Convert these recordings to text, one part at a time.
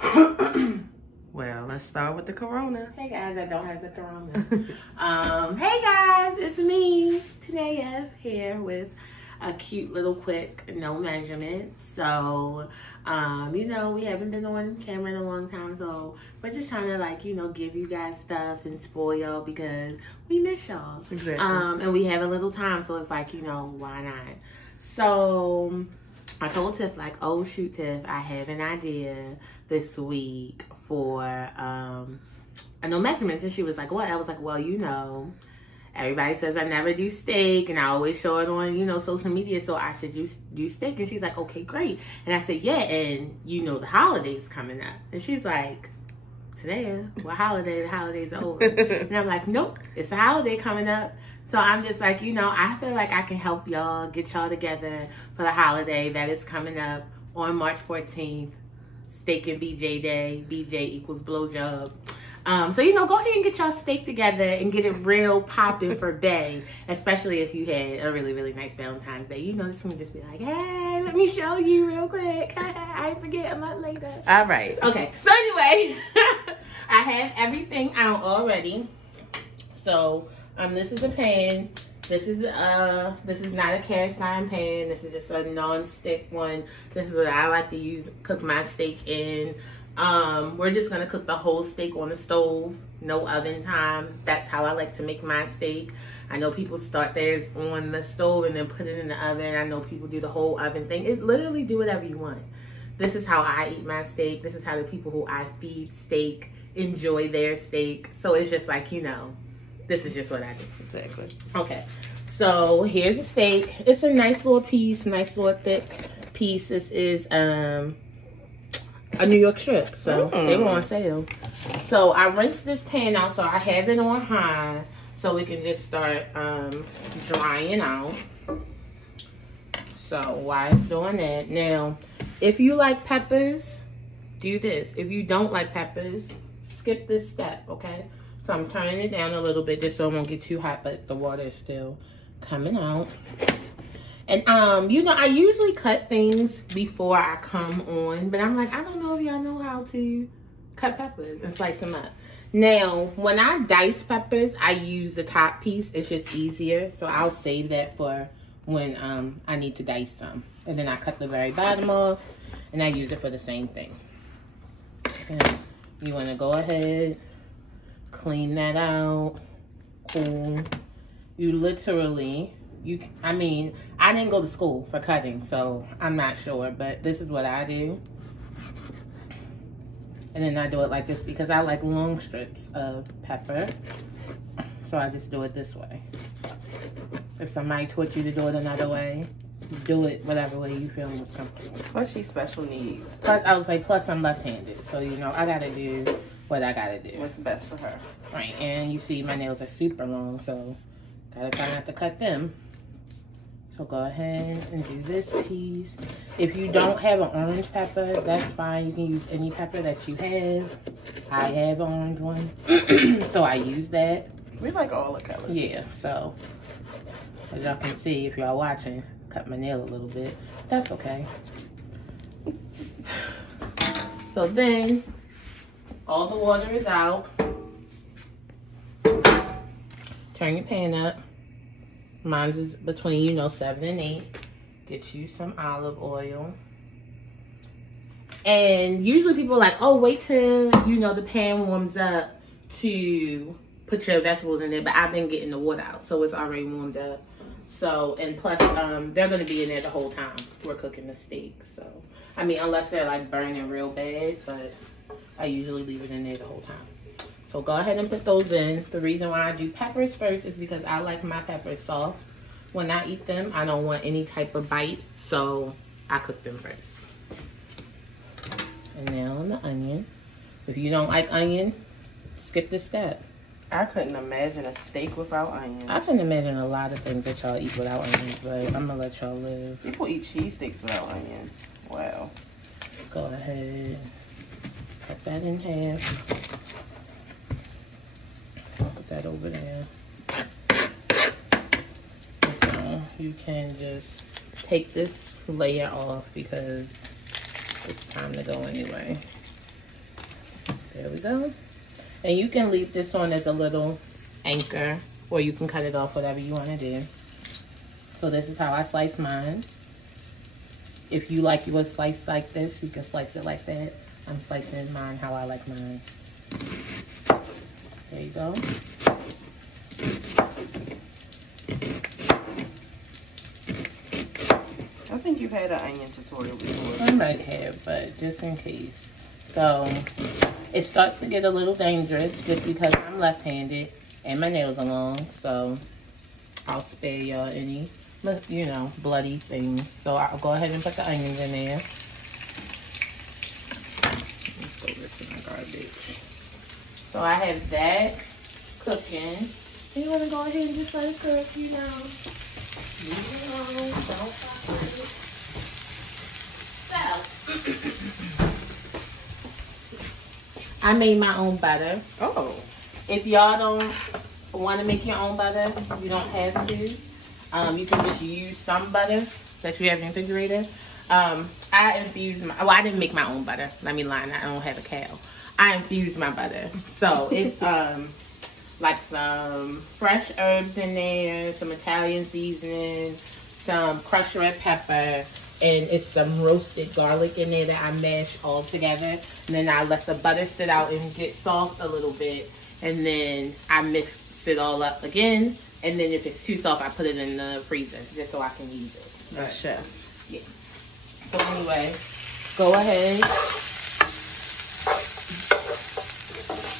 Well, let's start with the corona. Hey guys, I don't have the corona. Hey guys, it's me, Tanea, here with a cute little quick no measurement. So, you know, we haven't been on camera in a long time, so we're just trying to, like, you know, give you guys stuff and spoil y'all because we miss y'all. Exactly. And we have a little time, so it's like, you know, why not? So I told Tiff, like, oh shoot, Tiff, I have an idea this week for no measurements. And she was like, what? I was like, well, you know, everybody says I never do steak, and I always show it on, you know, social media, so I should do steak. And she's like, okay, great. And I said, yeah, and you know the holiday's coming up. And she's like, today, what holiday? The holidays are over. And I'm like, nope, it's a holiday coming up. So I'm just like, you know, I feel like I can help y'all, get y'all together for the holiday that is coming up on March 14th. Steak and BJ Day. BJ equals blowjob. So, you know, go ahead and get y'all steak together and get it real popping for Bay, especially if you had a really, really nice Valentine's Day. You know, this one just be like, hey, let me show you real quick. I forget a month later. All right. Okay, so anyway, I have everything out already. So, this is a pan. This is not a cast iron pan. This is just a non-stick one. This is what I like to use, cook my steak in. We're just gonna cook the whole steak on the stove, no oven time. That's how I like to make my steak. I know people start theirs on the stove and then put it in the oven. I know people do the whole oven thing. It literally do whatever you want. This is how I eat my steak. This is how the people who I feed steak enjoy their steak. So it's just like, you know, this is just what I do. Exactly. Okay, so here's the steak. It's a nice little piece, nice little thick piece. This is a New York strip, so they were on sale. So I rinsed this pan out, so I have it on high, so we can just start drying out. So while it's doing that, now if you like peppers, do this. If you don't like peppers, skip this step, okay? So I'm turning it down a little bit just so it won't get too hot, but the water is still coming out. And, you know, I usually cut things before I come on, but I'm like, I don't know if y'all know how to cut peppers and slice them up. Now, when I dice peppers, I use the top piece. It's just easier, so I'll save that for when I need to dice some. And then I cut the very bottom off, and I use it for the same thing. So you want to go ahead, clean that out. Cool. You literally, I mean, I didn't go to school for cutting, so I'm not sure, but this is what I do. And then I do it like this because I like long strips of pepper. So I just do it this way. If somebody taught you to do it another way, do it whatever way you feel most comfortable. Plus, she's special needs. Plus, I was like, plus I'm left-handed, so you know, I gotta do what I gotta do. What's best for her. Right, and you see my nails are super long, so gotta try not to cut them. So go ahead and do this piece. If you don't have an orange pepper, that's fine. You can use any pepper that you have. I have an orange one, so I use that. We like all the colors. Yeah, so as y'all can see, if y'all watching, cut my nail a little bit. That's okay. So then, all the water is out. Turn your pan up. Mine is between, you know, 7 and 8. Get you some olive oil. And usually people are like, oh, wait till, you know, the pan warms up to put your vegetables in there. But I've been getting the water out, so it's already warmed up. So, and plus, they're going to be in there the whole time we're cooking the steak. So, I mean, unless they're, like, burning real bad, but I usually leave it in there the whole time. So go ahead and put those in. The reason why I do peppers first is because I like my peppers soft. When I eat them, I don't want any type of bite, so I cook them first. And now on the onion. If you don't like onion, skip this step. I couldn't imagine a steak without onions. I couldn't imagine a lot of things that y'all eat without onions, but I'm gonna let y'all live. People eat cheese sticks without onions. Wow. Go ahead, cut that in half. Put that over there. So you can just take this layer off because it's time to go anyway. go. And you can leave this on as a little anchor, or you can cut it off, whatever you want to do. So this is how I slice mine. If you like yours sliced like this, you can slice it like that. I'm slicing mine how I like mine. There you go. I think you've had an onion tutorial before. I might have, but just in case. So it starts to get a little dangerous just because I'm left-handed and my nails are long. So I'll spare y'all any, you know, bloody things. So I'll go ahead and put the onions in there. Let's go over to my garbage. So I have that cooking. You want to go ahead and just let it cook, you know. Leave it alone. Don't fuck with it. So, I made my own butter. Oh. If y'all don't want to make your own butter, you don't have to. You can just use some butter that you have in the refrigerator. I infused my, well, I didn't make my own butter. Let me lie, I don't have a cow. I infused my butter. So it's like some fresh herbs in there, some Italian seasoning, some crushed red pepper, and it's some roasted garlic in there that I mash all together. And then I let the butter sit out and get soft a little bit. And then I mix it all up again. And then if it's too soft, I put it in the freezer just so I can use it. Right. Chef. Yeah. So anyway, go ahead.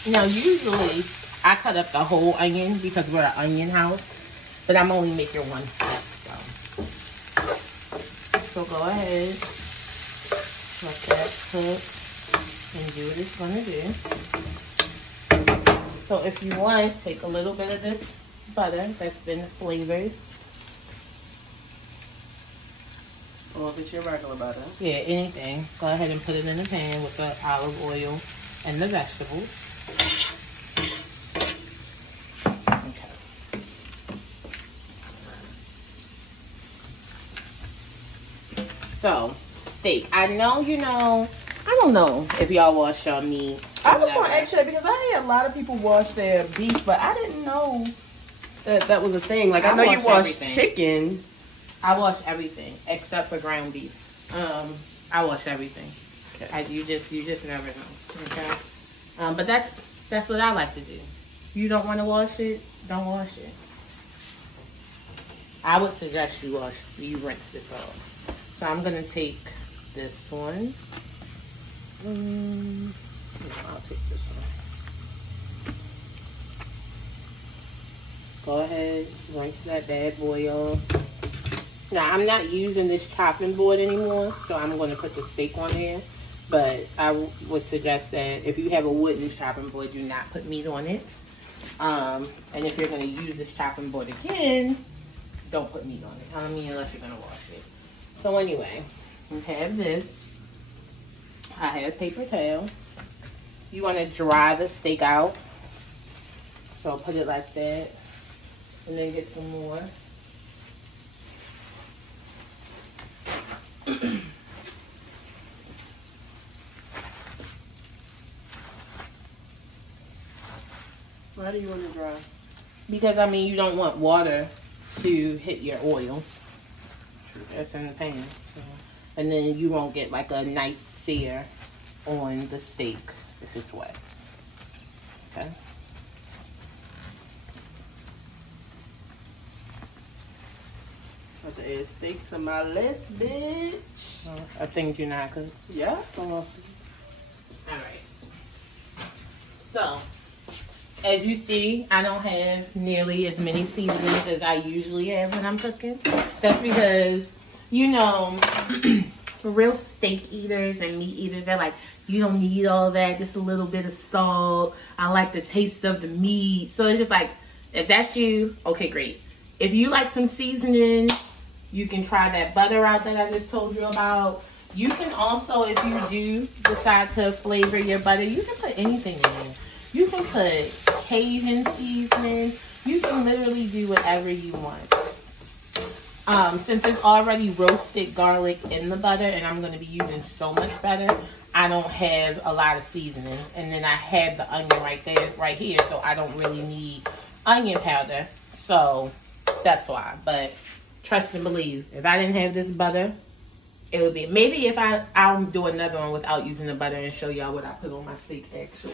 Now usually I cut up the whole onion because we're an onion house, but I'm only making one step. So go ahead, let that cook and do what it's gonna do. So if you want, take a little bit of this butter that's been flavored. Or if it's your regular butter. Yeah, anything. Go ahead and put it in the pan with the olive oil and the vegetables. Okay. So, steak. I know, you know, I don't know if y'all wash your meat. I was going to ask you that because I had a lot of people wash their beef, but I didn't know that that was a thing. Like, I know you wash chicken. I wash everything except for ground beef. I wash everything. Okay. You just never know. Okay. But that's what I like to do. You don't want to wash it, don't wash it. I would suggest you rinse this off. So I'm gonna take this one. I'll take this one. Go ahead, rinse that bad boy off. Now, I'm not using this chopping board anymore, so I'm going to put the steak on there. But I would suggest that if you have a wooden chopping board, do not put meat on it. And if you're going to use this chopping board again, don't put meat on it. I mean, unless you're going to wash it. So anyway, you have this. I have paper towel. You want to dry the steak out. So put it like that. And then get some more. Why do you want it dry? Because, I mean, you don't want water to hit your oil. That's in the pan. So. And then you won't get like a nice sear on the steak if it's wet. Okay? About to add steak to my list, bitch. I think you're not good. Yeah. Alright. So, as you see, I don't have nearly as many seasonings as I usually have when I'm cooking. That's because, you know, for real steak eaters and meat eaters, they're like, you don't need all that, just a little bit of salt. I like the taste of the meat. So it's just like, if that's you, okay, great. If you like some seasoning, you can try that butter out that I just told you about. You can also, if you do decide to flavor your butter, you can put anything in there. You can put Cajun seasoning. You can literally do whatever you want. Since it's already roasted garlic in the butter, and I'm going to be using so much butter, I don't have a lot of seasoning. And then I have the onion right here, so I don't really need onion powder. So that's why. But trust and believe, if I didn't have this butter, it would be, maybe if I'll do another one without using the butter and show y'all what I put on my steak actually.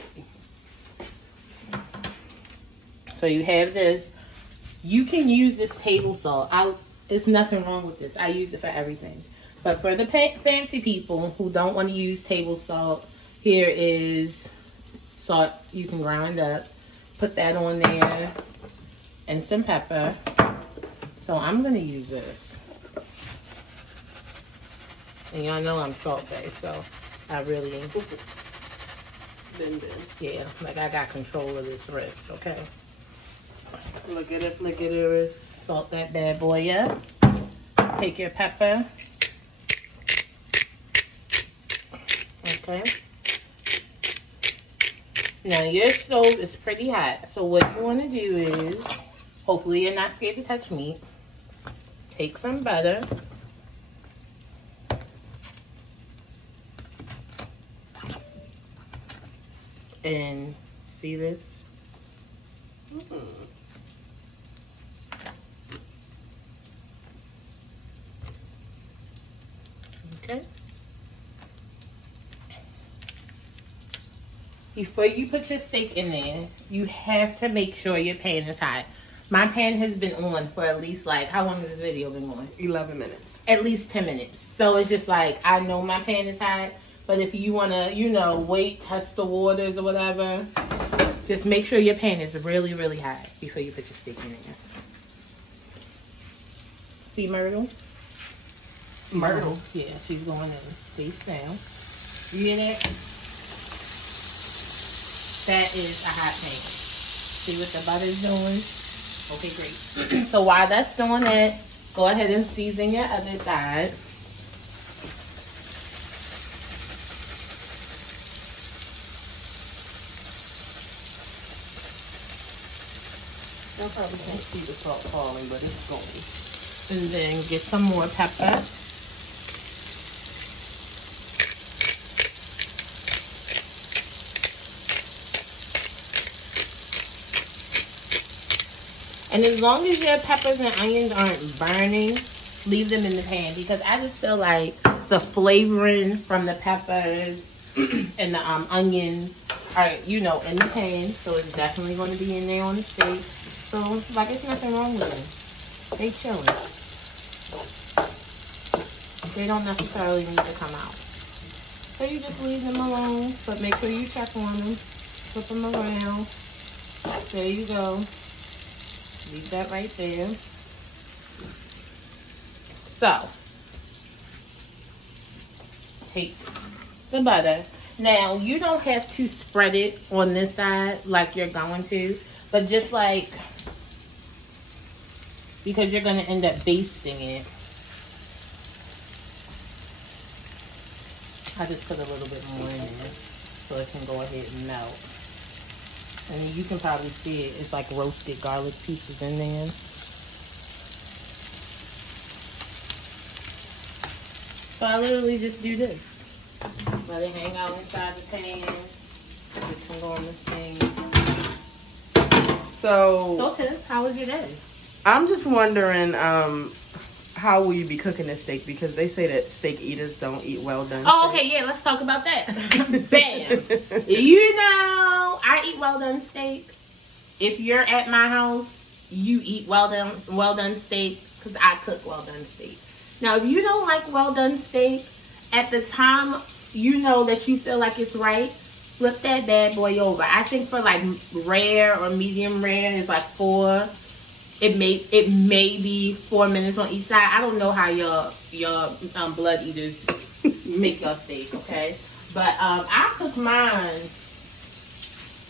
So you have this. You can use this table salt. There's nothing wrong with this. I use it for everything. But for the fancy people who don't want to use table salt, here is salt you can grind up. Put that on there. And some pepper. So I'm going to use this. And y'all know I'm salt based, so I really... Yeah, like I got control of this rest, okay? Look at it, flick it, salt that bad boy up. Take your pepper. Okay. Now your stove is pretty hot, so what you want to do is, hopefully you're not scared to touch meat. Take some butter. And see this? Okay. Before you put your steak in there, you have to make sure your pan is hot. My pan has been on for at least, like, how long has this video been on? 11 minutes. At least 10 minutes. So it's just like, I know my pan is hot, but if you want to, you know, wait, test the waters or whatever, just make sure your pan is really, really hot before you put your steak in there. See Myrtle? Myrtle? Yeah, she's going in. Face down. You hear that? That is a hot pan. See what the butter's doing? Okay, great. So while that's doing that, go ahead and season your other side. I probably can't see the salt falling, but it's going. And then get some more pepper. And as long as your peppers and onions aren't burning, leave them in the pan, because I just feel like the flavoring from the peppers and the onions are, you know, in the pan. So it's definitely going to be in there on the steak. So, like, there's nothing wrong with them. They chilling. They don't necessarily need to come out. So you just leave them alone, but make sure you check on them. Flip them around. There you go. Leave that right there. So, take the butter. Now, you don't have to spread it on this side like you're going to, but just like, because you're going to end up basting it, I just put a little bit more in there so it can go ahead and melt. And you can probably see it. It's like roasted garlic pieces in there. So I literally just do this. Let it hang out inside the pan. This can go on the thing. So, Tiff, how was your day? I'm just wondering, how will you be cooking this steak? Because they say that steak eaters don't eat well done. Oh, okay, yeah, let's talk about that. Bam. You know, I eat well done steak. If you're at my house, you eat well done steak, because I cook well done steak. Now, if you don't like well done steak, at the time you know that you feel like it's right, flip that bad boy over. I think for like rare or medium rare, it's like 4. It may be 4 minutes on each side. I don't know how your blood eaters make your steak, okay? But I cook mine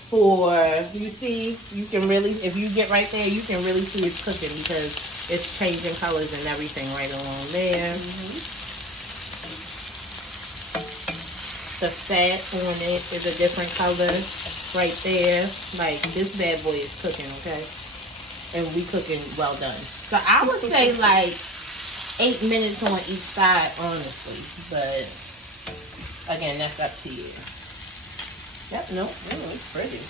for, you see, you can really, if you get right there, you can really see it's cooking because it's changing colors and everything right along there. The fat on it is a different color right there. Like, this bad boy is cooking, okay? And we cooking well done. So I would say like 8 minutes on each side, honestly. But again, that's up to you. Yep, no, it's pretty.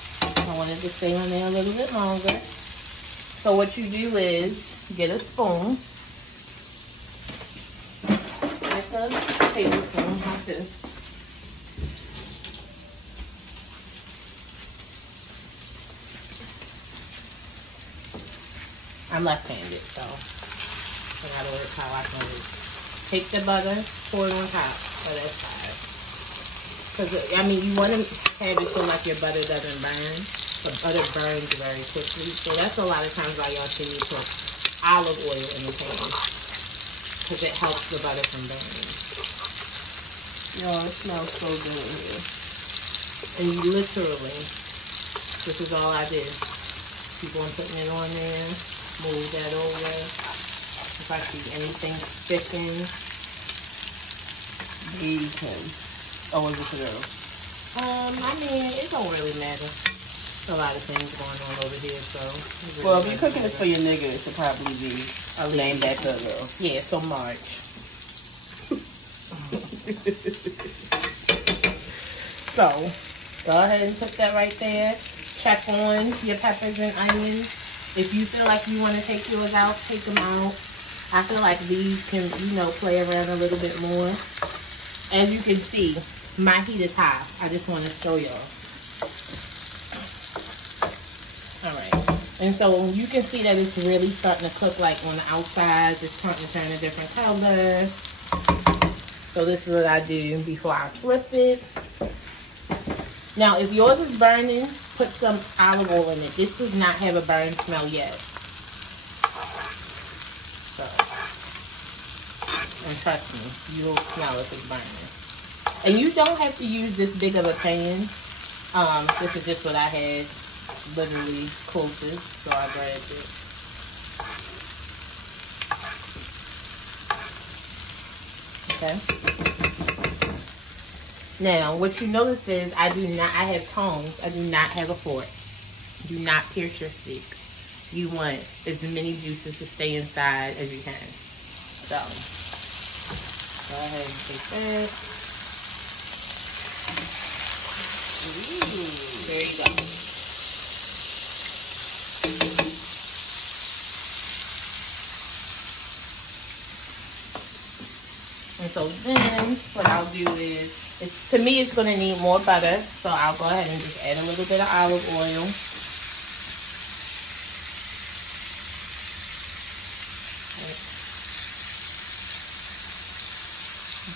I wanted to stay on there a little bit longer. So what you do is get a spoon. Like a tablespoon, like this. I'm left-handed, so in other words, how I can take the butter, pour it on top of that side. Because, I mean, you want to have it so like your butter doesn't burn. But butter burns very quickly. So that's a lot of times why y'all see me put olive oil in the pan. Because it helps the butter from burning. Yo, it smells so good in here. And you literally, this is all I did. Keep on putting it on there. Move that over. If I see anything sticking. Bacon. Oh, is it for those? I mean, it don't really matter. A lot of things going on over here, so. Really well, if you're cooking this for your nigga, it should probably be named after a girl. Yeah, so March. So, go ahead and put that right there. Check on your peppers and onions. If you feel like you want to take yours out, take them out. I feel like these can, you know, play around a little bit more. As you can see, my heat is high. I just want to show y'all. Alright. And so you can see that it's really starting to cook like on the outside. It's starting to turn a different color. So this is what I do before I flip it. Now, if yours is burning, put some olive oil in it. This does not have a burn smell yet. So, and trust me, you'll smell if it's burning. And you don't have to use this big of a pan. This is just what I had literally closest, so I grabbed it. Okay. Now, what you notice is I have tongs. I do not have a fork. Do not pierce your steak. You want as many juices to stay inside as you can. So, go ahead and take that. Ooh, there you go. And so then what I'll do is, to me it's going to need more butter. So I'll go ahead and just add a little bit of olive oil.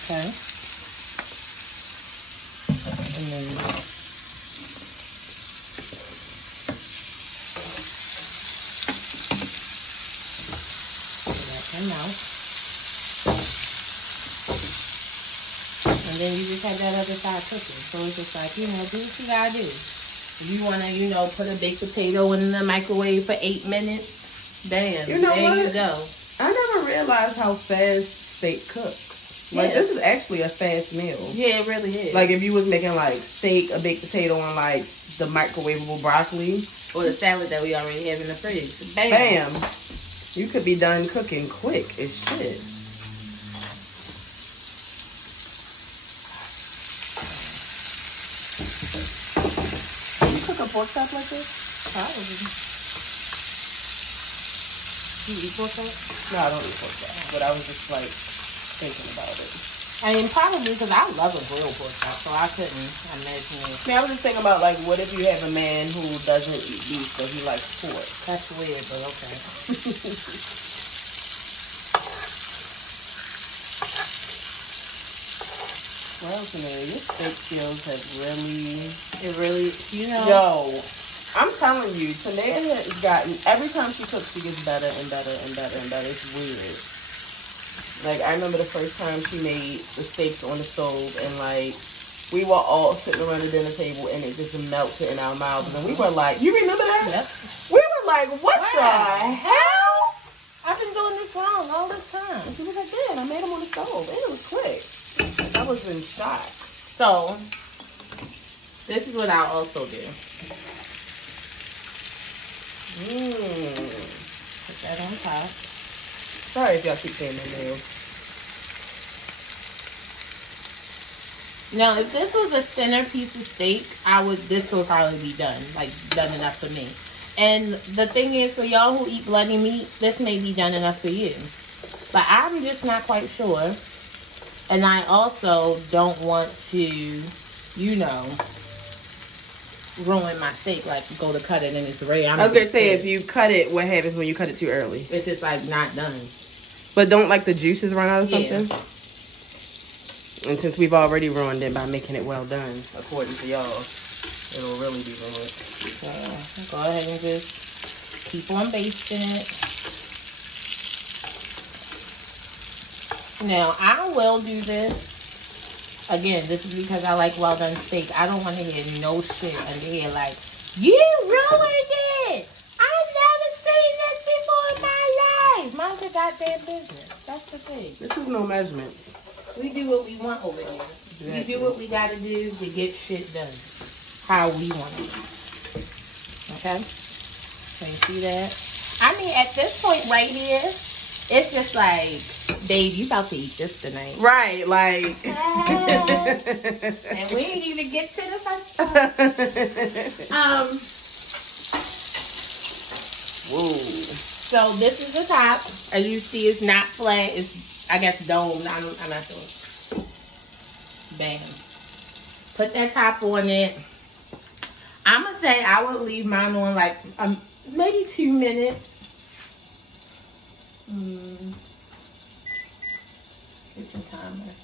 Okay. And then that come out. And then you just have that other side cooking. So it's just like, you know, do what you gotta do. If you wanna, you know, put a baked potato in the microwave for 8 minutes, bam, you know there what? you go. I never realized how fast steak cooks. Like, this is actually a fast meal. Yeah, it really is. Like, if you was making, like, steak, a baked potato, and, like, the microwavable broccoli. Or the salad that we already have in the fridge. Bam. Bam. You could be done cooking quick as shit. Pork chop like this? Probably. Do you eat pork chop? No, I don't eat pork chop. But I was just like thinking about it. I mean, probably because I love a grilled pork chop, so I couldn't imagine it. I mean, I was just thinking about like, what if you have a man who doesn't eat beef, but he likes pork? That's weird, but okay. Well, Tanae, your steak skills have really, you know. Yo, I'm telling you, Tanae has gotten, every time she cooks, she gets better and better and better and better. It's weird. Like, I remember the first time she made the steaks on the stove, and like, we were all sitting around the dinner table, and it just melted in our mouths. And we were like, you remember that? Yep. We were like, what the hell? I've been doing this wrong all this time. And she was like, yeah, and I made them on the stove, and it was quick. I was in shock. So, this is what I'll also do. Put that on top. Sorry if y'all keep saying my nails. Now, if this was a thinner piece of steak, this would probably be done. Like, done enough for me. And the thing is, for y'all who eat bloody meat, this may be done enough for you. But I'm just not quite sure. And I also don't want to, you know, ruin my steak. Like, go to cut it and it's ready. I was going to say, if you cut it, what happens when you cut it too early? It's just, like, not done. But don't, like, the juices run out or something? Yeah. And since we've already ruined it by making it well done, according to y'all, it'll really be ruined. So, go ahead and just keep on basting it. Now, I will do this. Again, this is because I like well done steak. I don't want to hear no shit under here like, you ruined it! I've never seen this before in my life! Mind your goddamn business. That's the thing. This is no measurements. We do what we want over here. Exactly. We do what we gotta do to get shit done. How we want it. Okay? Can you see that? I mean, at this point right here, it's just like, babe, you about to eat this tonight. Right, like. And we didn't even get to the first part. Whoa. So this is the top. As you see, it's not flat. It's, I guess, domed. I'm not sure. Bam. Put that top on it. I'm going to say I would leave mine on like maybe 2 minutes. Kitchen timer.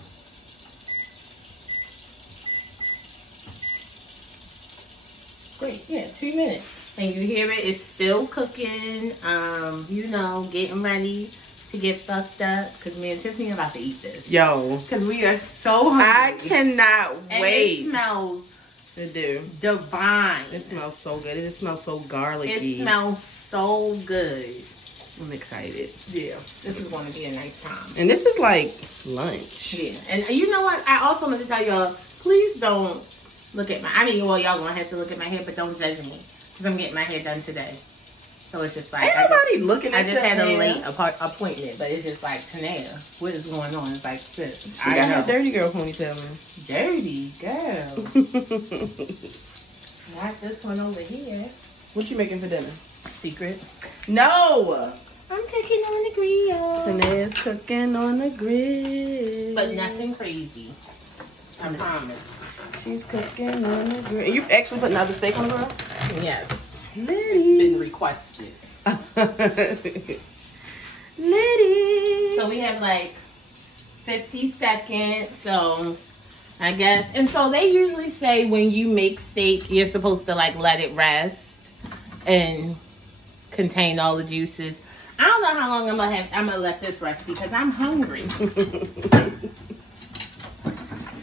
Great. Yeah, 2 minutes. And you hear it. It's still cooking. You know, getting ready to get fucked up, because me and Tiffany are about to eat this. Yo. Because we are so hungry. I cannot wait. It smells divine. It smells so good. It just smells so garlicky. It smells so good. I'm excited. Yeah. This is going to be a nice time. And this is like lunch. Yeah. And you know what? I also want to tell y'all, please don't look at I mean, well, y'all going to have to look at my hair, but don't judge me. Because I'm getting my hair done today. So it's just like, ain't nobody looking at your hair. I just had a late appointment, but it's just like, Tanea, what is going on? It's like, sis, I got a dirty girl ponytail. Dirty girl. Not this one over here. What you making for dinner? Secret. No. I'm cooking on the grill. Tanea's cooking on the grill. But nothing crazy. I promise. She's cooking on the grill. You actually putting out the steak on the grill? Yes. Liddy. Been requested. Liddy. So we have like 50 seconds. So I guess. And so they usually say when you make steak, you're supposed to like let it rest and contain all the juices. I don't know how long I'm gonna let this rest because I'm hungry.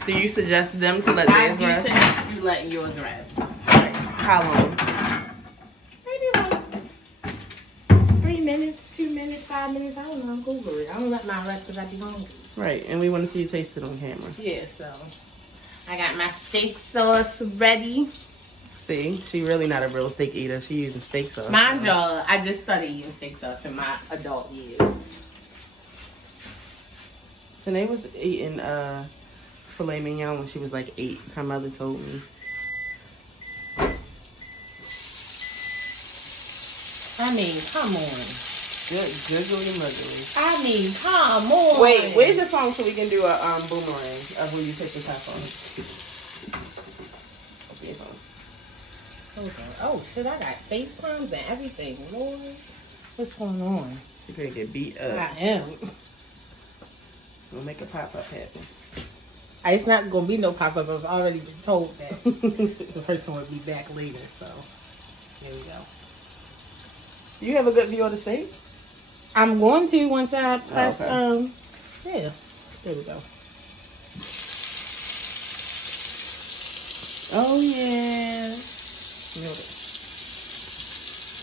Do you suggest them to let theirs rest? I do suggest you letting yours rest. Right. How long? Maybe like 3 minutes, 2 minutes, 5 minutes. I don't know. Google it. I don't let mine rest because I be hungry. Right, and we want to see you taste it on camera. Yeah, so I got my steak sauce ready. See, she really not a real steak eater. She using steak sauce. Mind y'all, I just started eating steak sauce in my adult years. Tanae was eating filet mignon when she was like 8. Her mother told me. I mean, come on. Good, googly muggly. I mean, come on. Wait, where's your phone so we can do a boomerang of where you take the top on? Open your phone. Okay. Oh, shit, I got FaceTimes and everything. Lord, what's going on? You're going to get beat up. I am. We'll make a pop-up happen. It's not going to be no pop-up. I've already been told that the person will be back later, so there we go. Do you have a good view of the steak? I'm going to once I press, okay. Yeah, there we go. Oh, yeah.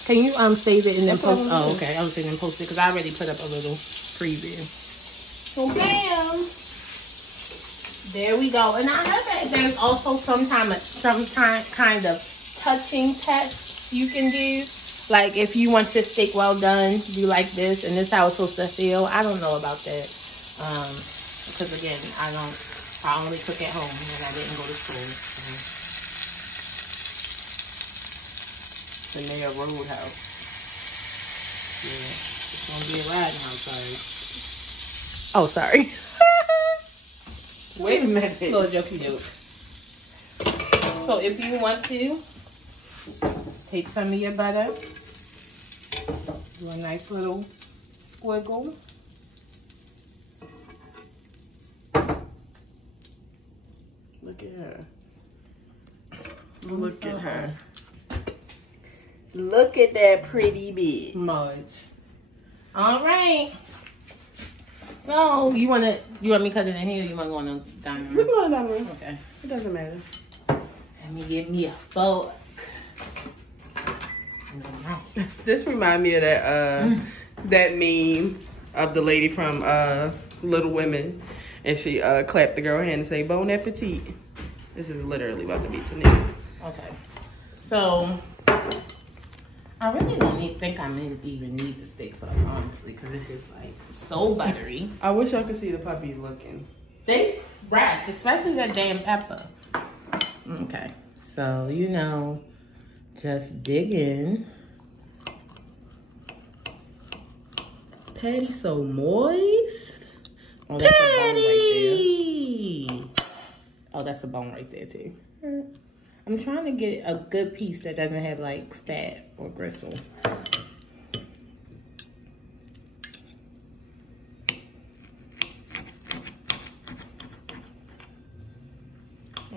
Can you save it and then post? Oh, okay. I was thinking post it because I already put up a little preview. So bam, there we go. And I heard that there's also some kind of touching test you can do. Like, if you want your steak well done, do like this, and this is how it's supposed to feel. I don't know about that. Because, again, I only cook at home, and I didn't go to school. The Mayor Roadhouse. Yeah, it's going to be a riding outside. Oh, sorry. Wait a minute. Little jokey joke. So, if you want to, take some of your butter. Do a nice little squiggle. Look at her. Look at her. Look at that pretty bitch. Smudge. All right. So you want me to cut it in here? Or you want to go in the dining room? We can go in the dining room. Okay. It doesn't matter. Let me get me a fork. This remind me of that that meme of the lady from Little Women, and she clapped the girl hand and say "Bon appetit." This is literally about to be Tania. Okay. So I really don't think I even need the steak sauce, honestly, because it's just like so buttery. I wish y'all could see the puppies looking. They rest, especially that damn pepper. Okay. So, just dig in. Patty so moist. Oh, that's Patty! a bone right there. Oh, that's a bone right there, too. I'm trying to get a good piece that doesn't have, like, fat or gristle.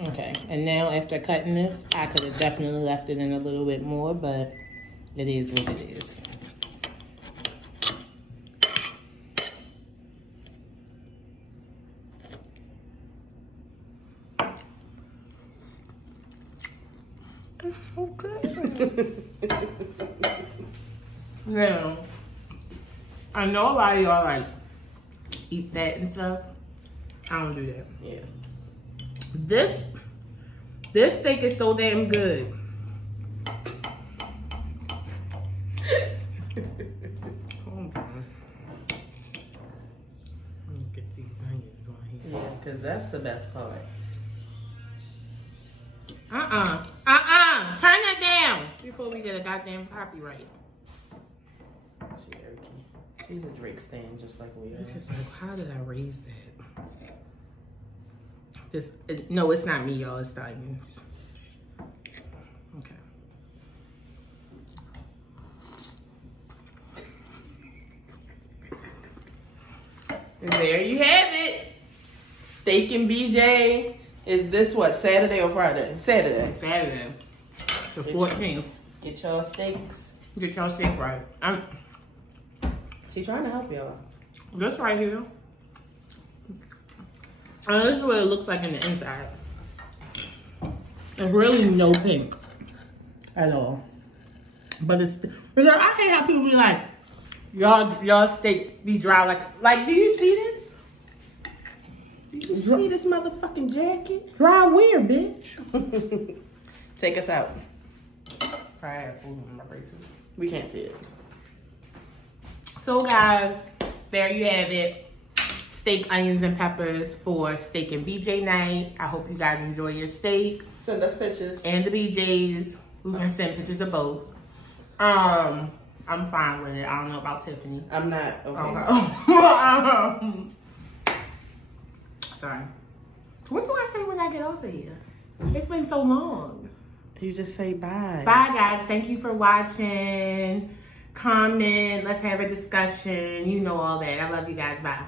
Okay, and now after cutting this, I could have definitely left it in a little bit more, but it is what it is. Okay. Now, I know a lot of y'all like eat that and stuff. I don't do that. Yeah. This steak is so damn good. Hold on. Let me get these onions on here. Yeah, because that's the best part. Turn that down before we get a goddamn copyright. She irky. She's a Drake stan just like we are. It's just like, how did I raise that? No, it's not me, y'all. It's the onions. Okay. And there you have it. Steak and BJ. Is this what, Saturday or Friday? Saturday. Saturday. The 14th. Get y'all steaks. Get y'all steak right. She trying to help y'all. This right here. And this is what it looks like in the inside. It's really no pink at all. But it's, because I hate how people be like, y'all steak be dry like, do you see this? Do you see this motherfucking jacket? Dry where, bitch? Take us out. Right, my braces. We can't see it. So guys, there you have it. Steak, onions, and peppers for steak and BJ night. I hope you guys enjoy your steak. Send us pictures. And the BJs. We can send pictures of both. I'm fine with it. I don't know about Tiffany. I'm not. Okay. Sorry. What do I say when I get off of here? It's been so long. You just say bye. Bye, guys. Thank you for watching. Comment. Let's have a discussion. You know all that. I love you guys. Bye.